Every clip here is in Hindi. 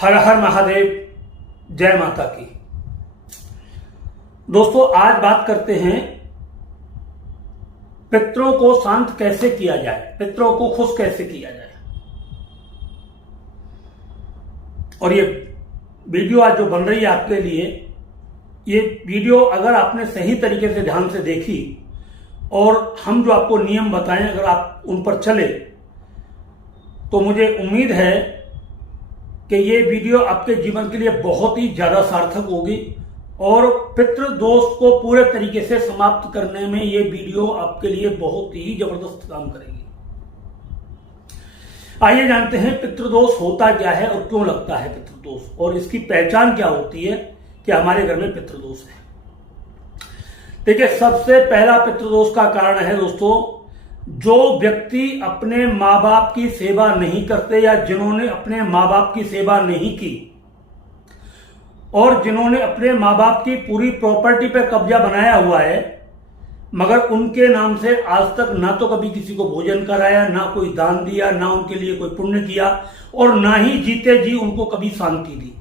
हर हर महादेव, जय माता की। दोस्तों, आज बात करते हैं पितरों को शांत कैसे किया जाए, पितरों को खुश कैसे किया जाए। और ये वीडियो आज जो बन रही है आपके लिए, ये वीडियो अगर आपने सही तरीके से ध्यान से देखी और हम जो आपको नियम बताएं अगर आप उन पर चले तो मुझे उम्मीद है कि ये वीडियो आपके जीवन के लिए बहुत ही ज्यादा सार्थक होगी और पितृ दोष को पूरे तरीके से समाप्त करने में ये वीडियो आपके लिए बहुत ही जबरदस्त काम करेगी। आइए जानते हैं पितृदोष होता क्या है और क्यों लगता है पितृदोष, और इसकी पहचान क्या होती है कि हमारे घर में पितृदोष है। देखिए, सबसे पहला पितृदोष का कारण है दोस्तों, जो व्यक्ति अपने माँ बाप की सेवा नहीं करते या जिन्होंने अपने माँ बाप की सेवा नहीं की और जिन्होंने अपने माँ बाप की पूरी प्रॉपर्टी पे कब्जा बनाया हुआ है, मगर उनके नाम से आज तक ना तो कभी किसी को भोजन कराया, ना कोई दान दिया, ना उनके लिए कोई पुण्य किया और ना ही जीते जी उनको कभी शांति दी।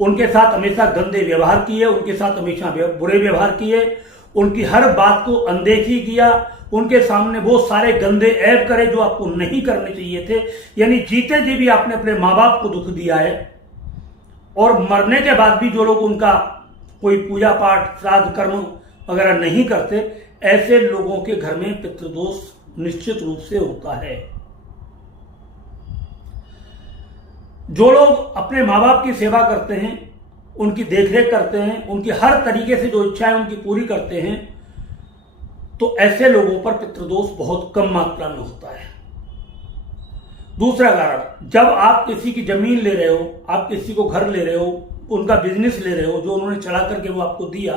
उनके साथ हमेशा गंदे व्यवहार किए, उनके साथ हमेशा बुरे व्यवहार किए, उनकी हर बात को अनदेखी किया, उनके सामने वो सारे गंदे ऐब करे जो आपको नहीं करने चाहिए थे। यानी जीते जी भी आपने अपने माँ बाप को दुख दिया है और मरने के बाद भी जो लोग उनका कोई पूजा पाठ, श्राद्ध, कर्म वगैरह नहीं करते, ऐसे लोगों के घर में पितृदोष निश्चित रूप से होता है। जो लोग अपने माँ बाप की सेवा करते हैं, उनकी देखरेख करते हैं, उनकी हर तरीके से जो इच्छाएं उनकी पूरी करते हैं, तो ऐसे लोगों पर पितृदोष बहुत कम मात्रा में होता है। दूसरा कारण, जब आप किसी की जमीन ले रहे हो, आप किसी को घर ले रहे हो, उनका बिजनेस ले रहे हो जो उन्होंने चला करके वो आपको दिया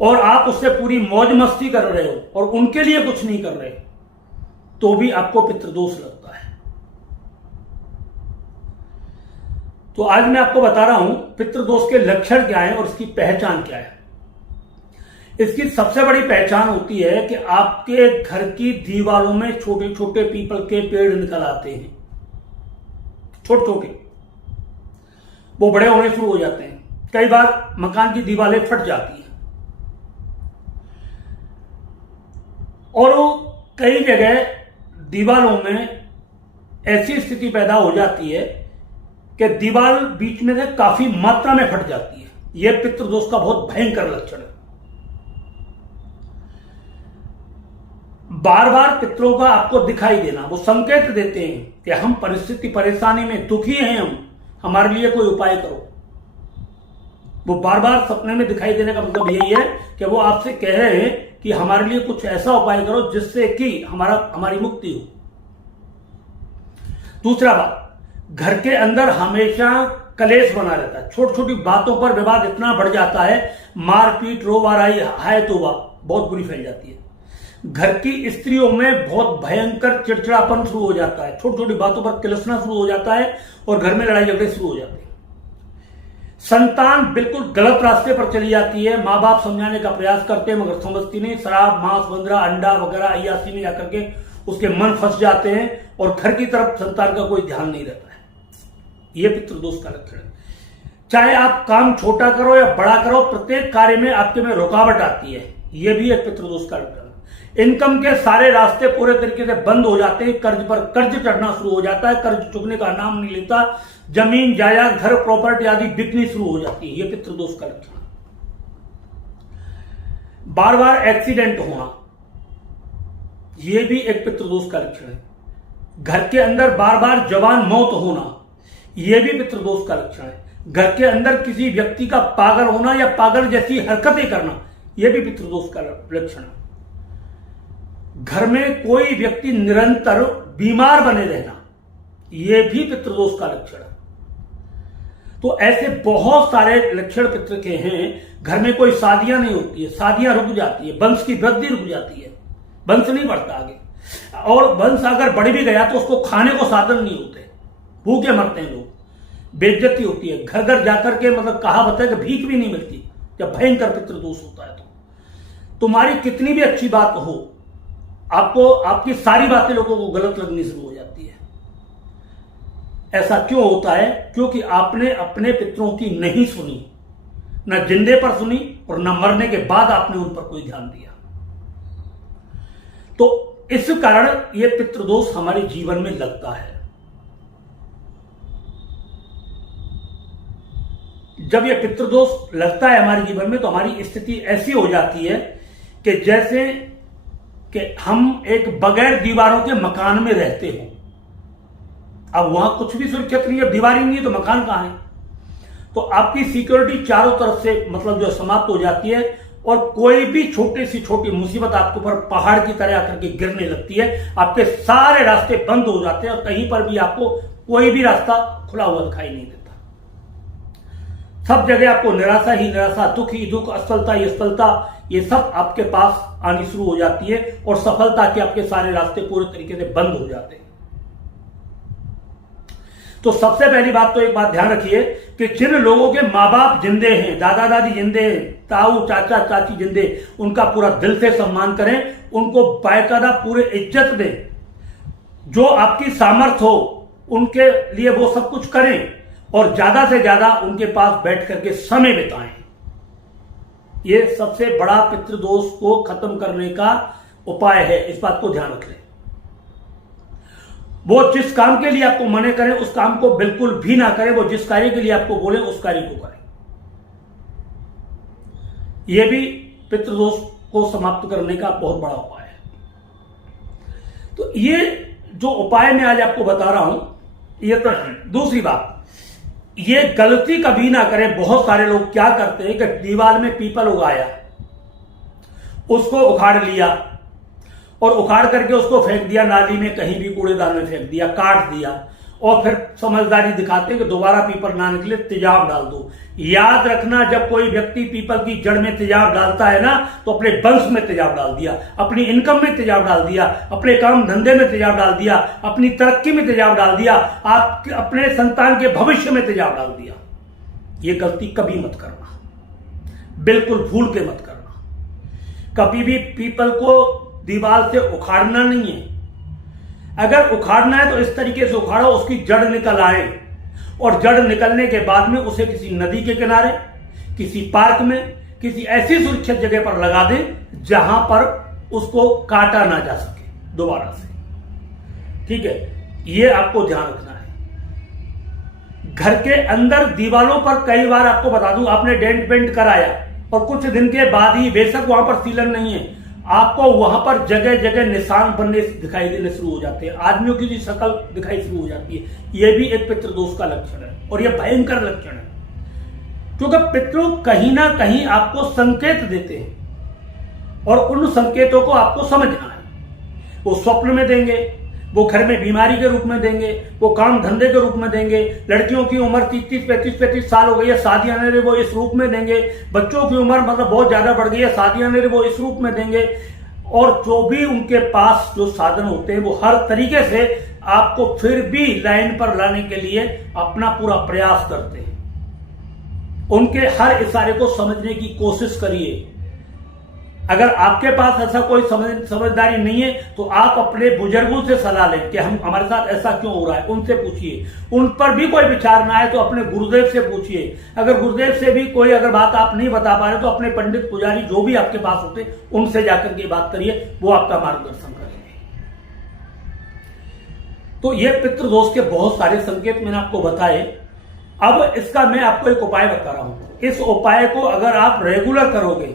और आप उससे पूरी मौज मस्ती कर रहे हो और उनके लिए कुछ नहीं कर रहे, तो भी आपको पितृदोष लगता है। तो आज मैं आपको बता रहा हूं पितृदोष के लक्षण क्या है और इसकी पहचान क्या है। इसकी सबसे बड़ी पहचान होती है कि आपके घर की दीवारों में छोटे छोटे पीपल के पेड़ निकल आते हैं, छोटे छोटे, वो बड़े होने शुरू हो जाते हैं। कई बार मकान की दीवारें फट जाती हैं और वो कई जगह दीवारों में ऐसी स्थिति पैदा हो जाती है कि दीवार बीच में से काफी मात्रा में फट जाती है। यह पितृदोष का बहुत भयंकर लक्षण है। बार बार पितरों का आपको दिखाई देना, वो संकेत देते हैं कि हम परिस्थिति परेशानी में दुखी हैं, हमारे लिए कोई उपाय करो। वो बार बार सपने में दिखाई देने का मतलब यही है कि वो आपसे कह रहे हैं कि हमारे लिए कुछ ऐसा उपाय करो जिससे कि हमारी मुक्ति हो। दूसरा बात, घर के अंदर हमेशा कलेश बना रहता है, छोटी छोटी बातों पर विवाद इतना बढ़ जाता है, मारपीट, रोवाराई, हाय तौबा बहुत बुरी फैल जाती है। घर की स्त्रियों में बहुत भयंकर चिड़चिड़ापन शुरू हो जाता है, छोटी छोटी बातों पर किलसना शुरू हो जाता है और घर में लड़ाई झगड़े शुरू हो जाते हैं। संतान बिल्कुल गलत रास्ते पर चली जाती है, माँ बाप समझाने का प्रयास करते हैं मगर समझती नहीं, शराब, मांस, बंदरा, अंडा वगैरह अय्याशी में जाकर के उसके मन फंस जाते हैं और घर की तरफ संतान का कोई ध्यान नहीं रहता है। यह पितृदोष का लक्षण है। चाहे आप काम छोटा करो या बड़ा करो, प्रत्येक कार्य में आपके में रुकावट आती है, यह भी एक पितृदोष का लक्षण है। इनकम के सारे रास्ते पूरे तरीके से बंद हो जाते हैं, कर्ज पर कर्ज चढ़ना शुरू हो जाता है, कर्ज चुकने का नाम नहीं लेता, जमीन जायदाद, घर, प्रॉपर्टी आदि बिकनी शुरू हो जाती है। यह पितृदोष का लक्षण। बार बार एक्सीडेंट होना, यह भी एक पितृदोष का लक्षण है। घर के अंदर बार बार जवान मौत होना, यह भी पितृदोष का लक्षण है। घर के अंदर किसी व्यक्ति का पागल होना या पागल जैसी हरकतें करना, यह भी पितृदोष का लक्षण है। घर में कोई व्यक्ति निरंतर बीमार बने रहना, यह भी पितृदोष का लक्षण है। तो ऐसे बहुत सारे लक्षण पितृ के हैं। घर में कोई शादियां नहीं होती है, शादियां रुक जाती है, वंश की वृद्धि रुक जाती है, वंश नहीं बढ़ता आगे, और वंश अगर बढ़ भी गया तो उसको खाने को साधन नहीं होते, भूखे मरते हैं लोग, बेइज्जती होती है, घर घर जाकर के मतलब कहावत है कि भीख भी नहीं मिलती जब भयंकर पितृदोष होता है। तो तुम्हारी कितनी भी अच्छी बात हो, आपको आपकी सारी बातें लोगों को गलत लगनी शुरू हो जाती है। ऐसा क्यों होता है? क्योंकि आपने अपने पितरों की नहीं सुनी, न जिंदे पर सुनी और न मरने के बाद आपने उन पर कोई ध्यान दिया। तो इस कारण यह पितृदोष हमारे जीवन में लगता है। जब यह पितृदोष लगता है हमारे जीवन में तो हमारी स्थिति ऐसी हो जाती है कि जैसे कि हम एक बगैर दीवारों के मकान में रहते हो। अब वहां कुछ भी सुरक्षित नहीं है, दीवार ही नहीं है तो मकान कहां है? तो आपकी सिक्योरिटी चारों तरफ से मतलब जो समाप्त हो जाती है और कोई भी छोटी सी छोटी मुसीबत आपके ऊपर पहाड़ की तरह आकर के गिरने लगती है। आपके सारे रास्ते बंद हो जाते हैं और कहीं पर भी आपको कोई भी रास्ता खुला हुआ दिखाई नहीं देता। सब जगह आपको निराशा ही निराशा, दुख ही दुख, असफलता ही असफलता, ये सब आपके पास आनी शुरू हो जाती है और सफलता के आपके सारे रास्ते पूरे तरीके से बंद हो जाते हैं। तो सबसे पहली बात तो एक बात ध्यान रखिए कि जिन लोगों के माँ बाप जिंदे हैं, दादा दादी जिंदे हैं, ताऊ चाचा चाची जिंदे, उनका पूरा दिल से सम्मान करें, उनको बाकायदा पूरे इज्जत दें, जो आपकी सामर्थ्य हो उनके लिए वो सब कुछ करें और ज्यादा से ज्यादा उनके पास बैठ करके समय बिताएं। ये सबसे बड़ा पितृदोष को खत्म करने का उपाय है, इस बात को ध्यान रख लें। वो जिस काम के लिए आपको मना करें उस काम को बिल्कुल भी ना करें, वो जिस कार्य के लिए आपको बोले उस कार्य को करें। यह भी पितृदोष को समाप्त करने का बहुत बड़ा उपाय है। तो ये जो उपाय मैं आज आपको बता रहा हूं, ये तो दूसरी बात, ये गलती कभी ना करें। बहुत सारे लोग क्या करते हैं कि दीवार में पीपल उगाया, उसको उखाड़ लिया और उखाड़ करके उसको फेंक दिया नाली में, कहीं भी कूड़ेदान में फेंक दिया, काट दिया और फिर समझदारी दिखाते हैं कि दोबारा पीपल ना निकले तेजाब डाल दो। याद रखना, जब कोई व्यक्ति पीपल की जड़ में तेजाब डालता है ना तो अपने वंश में तेजाब डाल दिया, अपनी इनकम में तेजाब डाल दिया, अपने काम धंधे में तेजाब डाल दिया, अपनी तरक्की में तेजाब डाल दिया, आप अपने संतान के भविष्य में तेजाब डाल दिया। ये गलती कभी मत करना, बिल्कुल भूल के मत करना। कभी भी पीपल को दीवार से उखाड़ना नहीं है। अगर उखाड़ना है तो इस तरीके से उखाड़ो उसकी जड़ निकल आए और जड़ निकलने के बाद में उसे किसी नदी के किनारे, किसी पार्क में, किसी ऐसी सुरक्षित जगह पर लगा दें जहां पर उसको काटा ना जा सके दोबारा से। ठीक है, ये आपको ध्यान रखना है। घर के अंदर दीवारों पर कई बार आपको बता दूं, आपने डेंट पेंट कराया और कुछ दिन के बाद ही, बेशक वहां पर सीलन नहीं है, आपको वहां पर जगह जगह निशान बनने दिखाई देने शुरू हो जाते हैं, आदमियों की भी शक्ल दिखाई शुरू हो जाती है। यह भी एक पितृदोष का लक्षण है और यह भयंकर लक्षण है, क्योंकि पितृ कहीं ना कहीं आपको संकेत देते हैं और उन संकेतों को आपको समझना है। वो स्वप्न में देंगे, वो घर में बीमारी के रूप में देंगे, वो काम धंधे के रूप में देंगे। लड़कियों की उम्र 30-35 साल हो गई है, शादियां नहीं रही, वो इस रूप में देंगे। बच्चों की उम्र मतलब बहुत ज्यादा बढ़ गई है, शादियां नहीं रही, वो इस रूप में देंगे। और जो भी उनके पास जो साधन होते हैं वो हर तरीके से आपको फिर भी लाइन पर लाने के लिए अपना पूरा प्रयास करते हैं। उनके हर इशारे को समझने की कोशिश करिए। अगर आपके पास ऐसा कोई समझदारी नहीं है तो आप अपने बुजुर्गों से सलाह लें कि हमारे साथ ऐसा क्यों हो रहा है, उनसे पूछिए। उन पर भी कोई विचार ना आए तो अपने गुरुदेव से पूछिए। अगर गुरुदेव से भी कोई अगर बात आप नहीं बता पा रहे तो अपने पंडित पुजारी जो भी आपके पास होते उनसे जाकर के बात करिए, वो आपका मार्गदर्शन करेंगे। तो ये पितृदोष के बहुत सारे संकेत मैंने आपको बताए। अब इसका मैं आपको एक उपाय बता रहा हूं। इस उपाय को अगर आप रेगुलर करोगे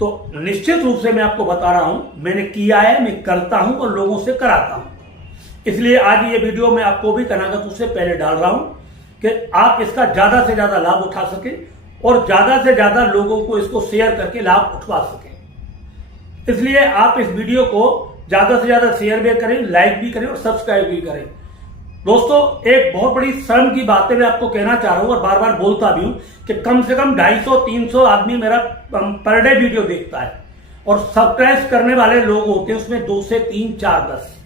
तो निश्चित रूप से मैं आपको बता रहा हूं, मैंने किया है, मैं करता हूं और लोगों से कराता हूं। इसलिए आज ये वीडियो मैं आपको भी कनागत से पहले डाल रहा हूं कि आप इसका ज्यादा से ज्यादा लाभ उठा सके और ज्यादा से ज्यादा लोगों को इसको शेयर करके लाभ उठवा सके। इसलिए आप इस वीडियो को ज्यादा से ज्यादा शेयर भी करें, लाइक भी करें और सब्सक्राइब भी करें। दोस्तों, एक बहुत बड़ी शर्म की बात है, मैं आपको कहना चाह रहा हूं और बार बार बोलता भी हूं कि कम से कम 250-300 आदमी मेरा पर डे वीडियो देखता है और सब्सक्राइब करने वाले लोग होते हैं उसमें 2 से 3, 4, 10।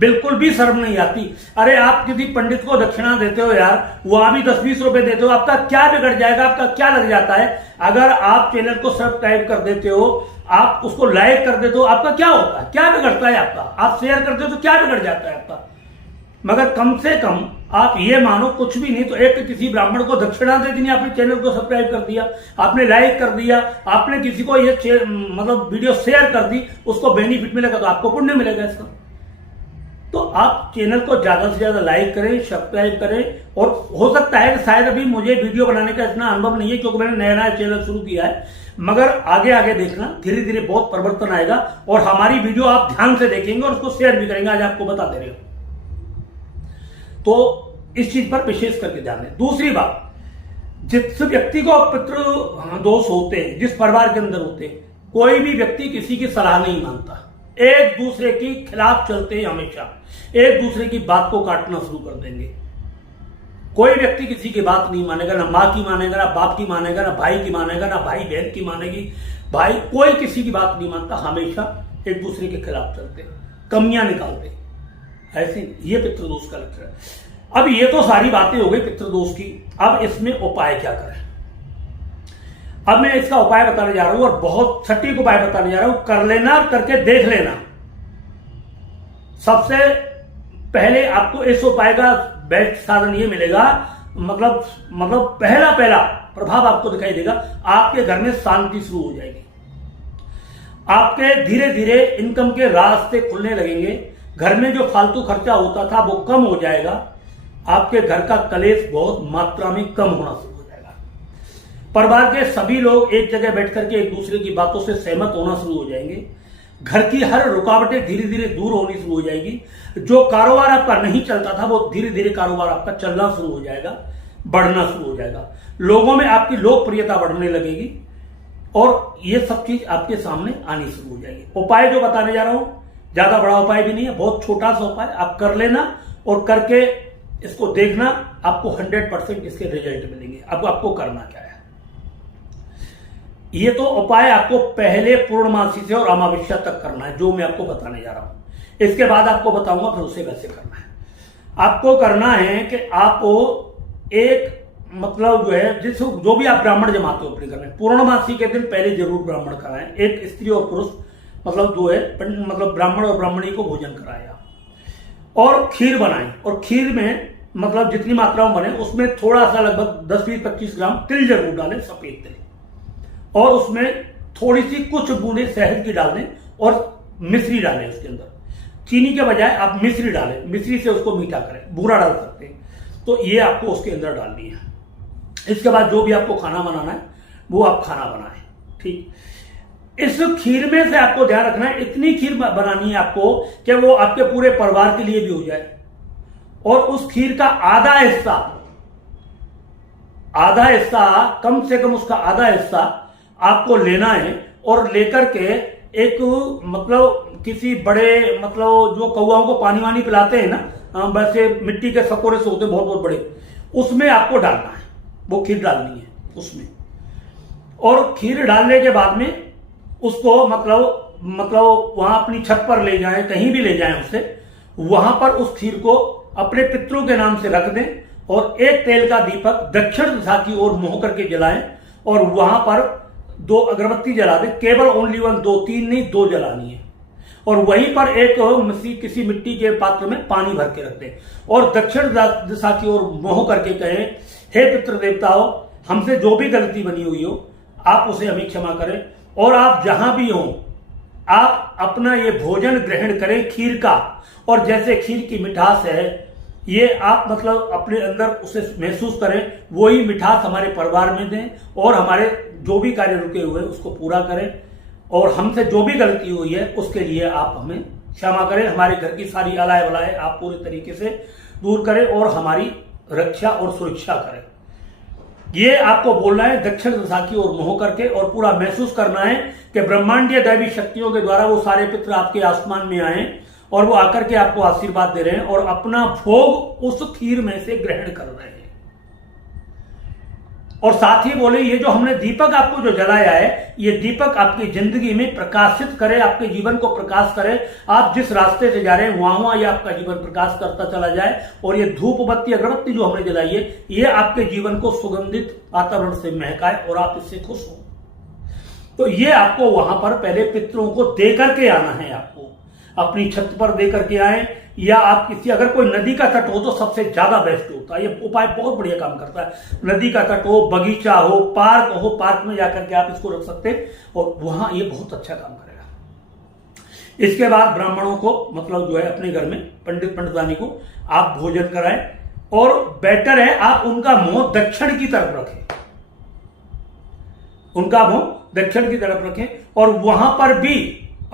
बिल्कुल भी शर्म नहीं आती। अरे आप किसी पंडित को दक्षिणा देते हो यार, वहां भी 10-20 रुपए देते हो, आपका क्या बिगड़ जाएगा, आपका क्या लग जाता है? अगर आप चैनल को सब्सक्राइब कर देते हो, आप उसको लाइक कर देते हो, आपका क्या होता है, क्या बिगड़ता है आपका? आप शेयर करते हो तो क्या बिगड़ जाता है आपका? मगर कम से कम आप ये मानो कुछ भी नहीं तो एक किसी ब्राह्मण को दक्षिणा दे दी, आपने चैनल को सब्सक्राइब कर दिया, आपने लाइक कर दिया, आपने किसी को ये मतलब वीडियो शेयर कर दी, उसको बेनिफिट मिलेगा तो आपको पुण्य मिलेगा इसका। तो आप चैनल को ज्यादा से ज्यादा लाइक करें, सब्सक्राइब करें। और हो सकता है कि शायद अभी मुझे वीडियो बनाने का इतना अनुभव नहीं है क्योंकि मैंने नया नया चैनल शुरू किया है, मगर आगे आगे देखना, धीरे धीरे बहुत परिवर्तन आएगा और हमारी वीडियो आप ध्यान से देखेंगे और उसको शेयर भी करेंगे, आज आपको बता दे रहे हो। तो इस चीज पर विशेष करके ध्यान दें। दूसरी बात, जिस व्यक्ति को पितृ दोष होते हैं, जिस परिवार के अंदर होते हैं, कोई भी व्यक्ति किसी की सलाह नहीं मानता, एक दूसरे के खिलाफ चलते हैं, हमेशा एक दूसरे की बात को काटना शुरू कर देंगे। कोई व्यक्ति किसी की बात नहीं मानेगा, ना मां की मानेगा, ना बाप की मानेगा, ना भाई की मानेगा, ना भाई बहन की मानेगी, भाई कोई किसी की बात नहीं मानता, हमेशा एक दूसरे के खिलाफ चलते, कमियां निकालते, ऐसे ये पितृदोष का लक्षण है। अब ये तो सारी बातें हो गई पितृदोष की। अब इसमें उपाय क्या करें? अब मैं इसका उपाय बताने जा रहा हूं और बहुत सटीक उपाय बताने जा रहा हूं, कर लेना, करके देख लेना। सबसे पहले आपको इस उपाय का बेस्ट साधन ये मिलेगा, मतलब पहला प्रभाव आपको दिखाई देगा, आपके घर में शांति शुरू हो जाएगी, आपके धीरे धीरे इनकम के रास्ते खुलने लगेंगे, घर में जो फालतू खर्चा होता था वो कम हो जाएगा, आपके घर का कलेश बहुत मात्रा में कम होना शुरू हो जाएगा, परिवार के सभी लोग एक जगह बैठ करके एक दूसरे की बातों से सहमत होना शुरू हो जाएंगे, घर की हर रुकावटें धीरे धीरे दूर होनी शुरू हो जाएगी, जो कारोबार आपका नहीं चलता था वो धीरे धीरे कारोबार आपका चलना शुरू हो जाएगा, बढ़ना शुरू हो जाएगा, लोगों में आपकी लोकप्रियता बढ़ने लगेगी और ये सब चीज आपके सामने आनी शुरू हो जाएगी। उपाय जो बताने जा रहा हूं ज्यादा बड़ा उपाय भी नहीं है, बहुत छोटा सा उपाय, आप कर लेना और करके इसको देखना, आपको 100% इसके रिजल्ट मिलेंगे। अब आपको करना क्या है, ये तो उपाय आपको पहले पूर्णमासी से और अमावस्या तक करना है, जो मैं आपको बताने जा रहा हूं। इसके बाद आपको बताऊंगा फिर उसे कैसे करना है। आपको करना है कि आपको एक मतलब जो है, जिस जो भी आप ब्राह्मण जमाते हो अपने घर में, पूर्णमासी के दिन पहले जरूर ब्राह्मण कराएं, एक स्त्री और पुरुष मतलब जो है मतलब ब्राह्मण और ब्राह्मणी को भोजन कराएं और खीर बनाएं, और खीर में मतलब जितनी मात्रा में बने उसमें थोड़ा सा लगभग 10-20-25 ग्राम तिल जरूर डालें, सफेद तिल, और उसमें थोड़ी सी कुछ बूंदे शहद की डाल दें और मिश्री डालें उसके अंदर, चीनी के बजाय आप मिश्री डालें, मिश्री से उसको मीठा करें, बूरा डाल सकते हैं, तो ये आपको उसके अंदर डालनी है। इसके बाद जो भी आपको खाना बनाना है वो आप खाना बनाएं, ठीक। इस खीर में से आपको ध्यान रखना है, इतनी खीर बनानी है आपको कि वो आपके पूरे परिवार के लिए भी हो जाए, और उस खीर का आधा हिस्सा कम से कम उसका आधा हिस्सा आपको लेना है और लेकर के एक मतलब किसी बड़े मतलब जो कौआओं को पानी वानी पिलाते हैं ना, वैसे मिट्टी के सकोरे से होते बहुत बहुत बड़े, उसमें आपको डालना है, वो खीर डालनी है उसमें। और खीर डालने के बाद में उसको मतलब वहां अपनी छत पर ले जाएं, कहीं भी ले जाएं उसे, वहां पर उस खीर को अपने पितरों के नाम से रख दें और एक तेल का दीपक दक्षिण दिशा की ओर मुंह करके जलाएं और वहां पर 2 अगरबत्ती जला दें, केवल ओनली 1, 2-3 नहीं 2 जलानी है, और वहीं पर एक किसी मिट्टी के पात्र में पानी भर के रख दें और दक्षिण दिशा की ओर मुंह करके कहें, हे पितृ देवताओं, हमसे जो भी गलती बनी हुई हो आप उसे हमें क्षमा करें, और आप जहां भी हो आप अपना ये भोजन ग्रहण करें खीर का, और जैसे खीर की मिठास है ये आप मतलब अपने अंदर उसे महसूस करें, वही मिठास हमारे परिवार में दें और हमारे जो भी कार्य रुके हुए उसको पूरा करें, और हमसे जो भी गलती हुई है उसके लिए आप हमें क्षमा करें, हमारे घर की सारी अलाय बलाएं आप पूरे तरीके से दूर करें और हमारी रक्षा और सुरक्षा करें। ये आपको बोलना है दक्षिण दिशा की ओर मुंह करके, और पूरा महसूस करना है कि ब्रह्मांडीय दैवी शक्तियों के द्वारा वो सारे पितृ आपके आसमान में आए और वो आकर के आपको आशीर्वाद दे रहे हैं और अपना भोग उस खीर में से ग्रहण कर रहे हैं। और साथ ही बोले, ये जो हमने दीपक आपको जो जलाया है, ये दीपक आपकी जिंदगी में प्रकाशित करे, आपके जीवन को प्रकाश करे, आप जिस रास्ते से जा रहे हैं वहां ये आपका जीवन प्रकाश करता चला जाए, और ये धूप बत्ती अगरबत्ती जो हमने जलाई है ये आपके जीवन को सुगंधित वातावरण से महकाए और आप इससे खुश हो। तो ये आपको वहां पर पहले पितरों को दे करके आना है, आपको अपनी छत पर दे करके आए, या आप किसी अगर कोई नदी का तट हो तो सबसे ज्यादा बेस्ट होता है। ये उपाय बहुत बढ़िया काम करता है। नदी का तट हो, बगीचा हो, पार्क में जाकर के आप इसको रख सकते हैं और वहां ये बहुत अच्छा काम करेगा। इसके बाद ब्राह्मणों को मतलब जो है अपने घर में पंडितानी को आप भोजन कराएं और बेटर है आप उनका मुंह दक्षिण की तरफ रखें, उनका मुंह दक्षिण की तरफ रखें और वहां पर भी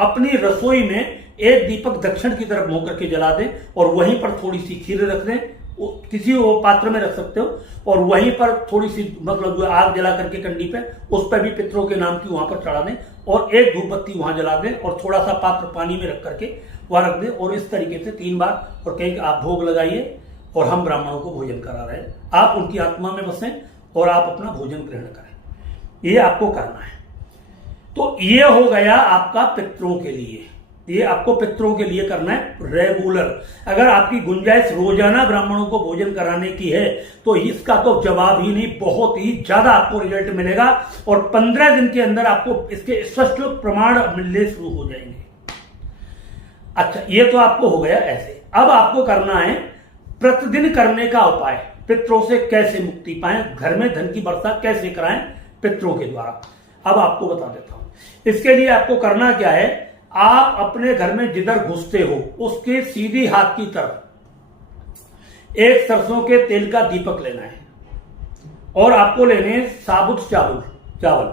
अपनी रसोई में एक दीपक दक्षिण की तरफ मुंह करके जला दें और वहीं पर थोड़ी सी खीर रख दें, किसी वो पात्र में रख सकते हो और वहीं पर थोड़ी सी मतलब जो आग जला करके कंडी पे उस पर भी पितरों के नाम की वहां पर चढ़ा दें और एक धूप बत्ती वहां जला दें और थोड़ा सा पात्र पानी में रख करके वहां रख दें और इस तरीके से 3 बार और कहें कि आप भोग लगाइए और हम ब्राह्मणों को भोजन करा रहे हैं। आप उनकी आत्मा में बसें और आप अपना भोजन ग्रहण करें, ये आपको करना है। तो ये हो गया आपका पितरों के लिए, ये आपको पितरों के लिए करना है रेगुलर। अगर आपकी गुंजाइश रोजाना ब्राह्मणों को भोजन कराने की है तो इसका तो जवाब ही नहीं, बहुत ही ज्यादा आपको रिजल्ट मिलेगा और 15 दिन के अंदर आपको इसके स्पष्ट प्रमाण मिलने शुरू हो जाएंगे। अच्छा, ये तो आपको हो गया ऐसे। अब आपको करना है प्रतिदिन करने का उपाय, पितरों से कैसे मुक्ति पाएं, घर में धन की वर्षा कैसे कराएं पितरों के द्वारा। अब आपको बता देता हूं। इसके लिए आपको करना क्या है, आप अपने घर में जिधर घुसते हो उसके सीधी हाथ की तरफ एक सरसों के तेल का दीपक लेना है और आपको लेने साबुत चावल।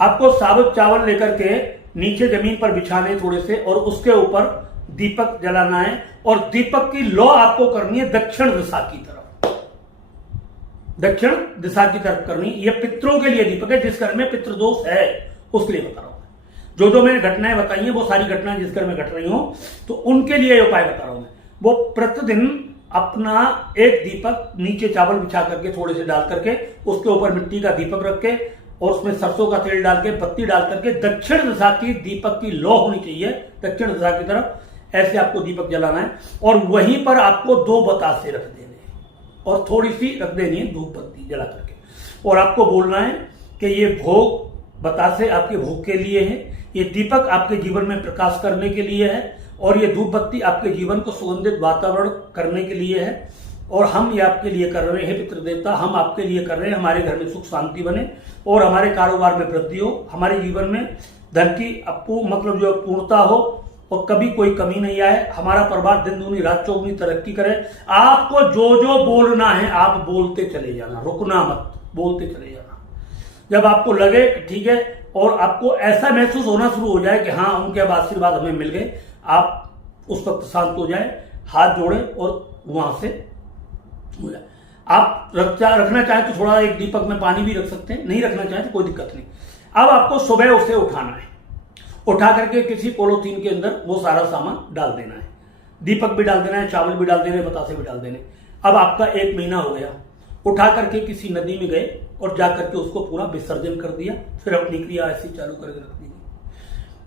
आपको साबुत चावल लेकर के नीचे जमीन पर बिछाने थोड़े से और उसके ऊपर दीपक जलाना है और दीपक की लौ आपको करनी है दक्षिण दिशा की तरफ, दक्षिण दिशा की तरफ करनी। यह पितरों के लिए दीपक है, जिस घर में पितृदोष है उसके लिए बता रहा हूं। जो मैंने घटनाएं बताई हैं वो सारी घटनाएं जिस घर में घट रही हो तो उनके लिए उपाय बता रहा हूं मैं। वो प्रतिदिन अपना एक दीपक नीचे चावल बिछा करके थोड़े से डाल करके उसके ऊपर मिट्टी का दीपक रख के और उसमें सरसों का तेल डाल के बत्ती डाल करके दक्षिण दिशा की दीपक की लौ होनी चाहिए, दक्षिण दिशा की तरफ ऐसे आपको दीपक जलाना है और वहीं पर आपको 2 बतासे रख देने और थोड़ी सी रख देनी है धूप बत्ती जला करके और आपको बोलना है कि ये भोग बतासे आपके भोग के लिए है, ये दीपक आपके जीवन में प्रकाश करने के लिए है और ये धूप बत्ती आपके जीवन को सुगंधित वातावरण करने के लिए है और हम ये आपके लिए कर रहे हैं पितृ देवता, हम आपके लिए कर रहे हैं हमारे घर में सुख शांति बने और हमारे कारोबार में वृद्धि हो, हमारे जीवन में धन की मतलब जो पूर्णता हो और कभी कोई कमी नहीं आए, हमारा परिवार दिन दूनी रात चौगुनी तरक्की करे। आपको जो बोलना है आप बोलते चले जाना, रुकना मत, बोलते चले जाना। जब आपको लगे ठीक है और आपको ऐसा महसूस होना शुरू हो जाए कि हाँ उनके आशीर्वाद हमें मिल गए, आप उस वक्त शांत हो जाए, हाथ जोड़े और वहां से हो जाए। आप रखना चाहें तो थोड़ा एक दीपक में पानी भी रख सकते हैं, नहीं रखना चाहें तो कोई दिक्कत नहीं। अब आपको सुबह उसे उठाना है, उठा करके किसी पॉलीथीन के अंदर वो सारा सामान डाल देना है, दीपक भी डाल देना है, चावल भी डाल देने, बतासे भी डाल देने। अब आपका 1 महीना हो गया, उठा करके किसी नदी में गए और जाकर के उसको पूरा विसर्जन कर दिया, फिर अपनी क्रिया ऐसी चालू करके रख दी।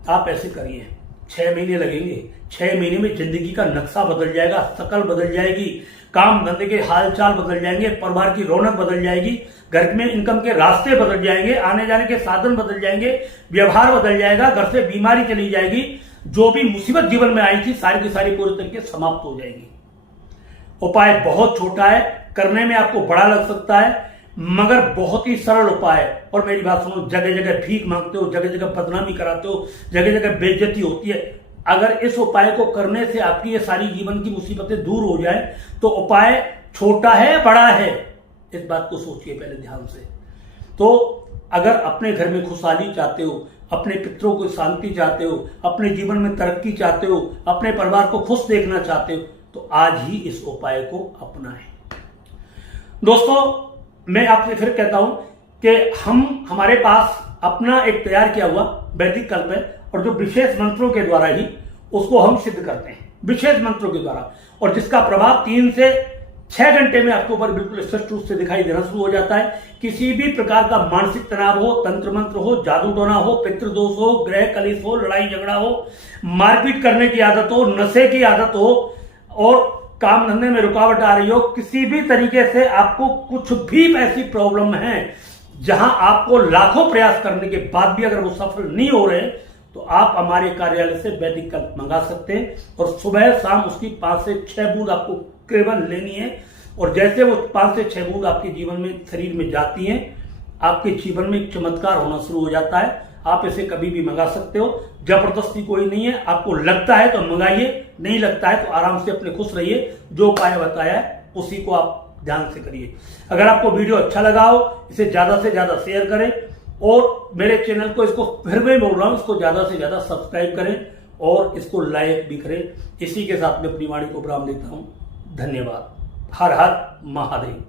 आप ऐसे करिए, 6 महीने लगेंगे, 6 महीने में जिंदगी का नक्शा बदल जाएगा, शकल बदल जाएगी, काम धंधे के हालचाल बदल जाएंगे, परिवार की रौनक बदल जाएगी, घर में इनकम के रास्ते बदल जाएंगे, आने जाने के साधन बदल जाएंगे, व्यवहार बदल जाएगा, घर से बीमारी चली जाएगी, जो भी मुसीबत जीवन में आई थी सारी की सारी पूरी तरीके समाप्त हो जाएगी। उपाय बहुत छोटा है, करने में आपको बड़ा लग सकता है मगर बहुत ही सरल उपाय है। और मेरी बात सुनो, जगह जगह भीख मांगते हो, जगह जगह बदनामी कराते हो, जगह जगह बेइज्जती होती है, अगर इस उपाय को करने से आपकी ये सारी जीवन की मुसीबतें दूर हो जाए तो उपाय छोटा है बड़ा है, इस बात को सोचिए पहले ध्यान से। तो अगर अपने घर में खुशहाली चाहते हो, अपने पितरों को शांति चाहते हो, अपने जीवन में तरक्की चाहते हो, अपने परिवार को खुश देखना चाहते हो तो आज ही इस उपाय को अपनाएं। दोस्तों मैं आपसे फिर कहता हूं कि हमारे पास अपना एक तैयार किया हुआ वैदिक कल्प है और जो विशेष मंत्रों के द्वारा ही उसको हम सिद्ध करते हैं, विशेष मंत्रों के द्वारा, और जिसका प्रभाव 3 से 6 घंटे में आपके ऊपर बिल्कुल स्पष्ट रूप से दिखाई देना शुरू हो जाता है। किसी भी प्रकार का मानसिक तनाव हो, तंत्र मंत्र हो, जादू टोना हो, पितृदोष हो, ग्रह कलेश हो, लड़ाई झगड़ा हो, मारपीट करने की आदत हो, नशे की आदत हो और काम धंधे में रुकावट आ रही हो, किसी भी तरीके से आपको कुछ भी ऐसी प्रॉब्लम है जहां आपको लाखों प्रयास करने के बाद भी अगर वो सफल नहीं हो रहे तो आप हमारे कार्यालय से वैदिक कल्प मंगा सकते हैं और सुबह शाम उसकी 5 से 6 बूंद आपको केवल लेनी है। और जैसे वो 5 से 6 बूंद आपके जीवन में शरीर में जाती हैं, आपके जीवन में एक चमत्कार होना शुरू हो जाता है। आप इसे कभी भी मंगा सकते हो, जबरदस्ती कोई नहीं है। आपको लगता है तो मंगाइए, नहीं लगता है तो आराम से अपने खुश रहिए। जो उपाय बताया है उसी को आप ध्यान से करिए। अगर आपको वीडियो अच्छा लगा हो, इसे ज्यादा से ज्यादा शेयर करें और मेरे चैनल को, इसको फिर मैं बोल रहा हूं, इसको ज्यादा से ज्यादा सब्सक्राइब करें और इसको लाइक भी करें। इसी के साथ मैं अपनी वाणी को विराम देता हूं। धन्यवाद। हर हर महादेव।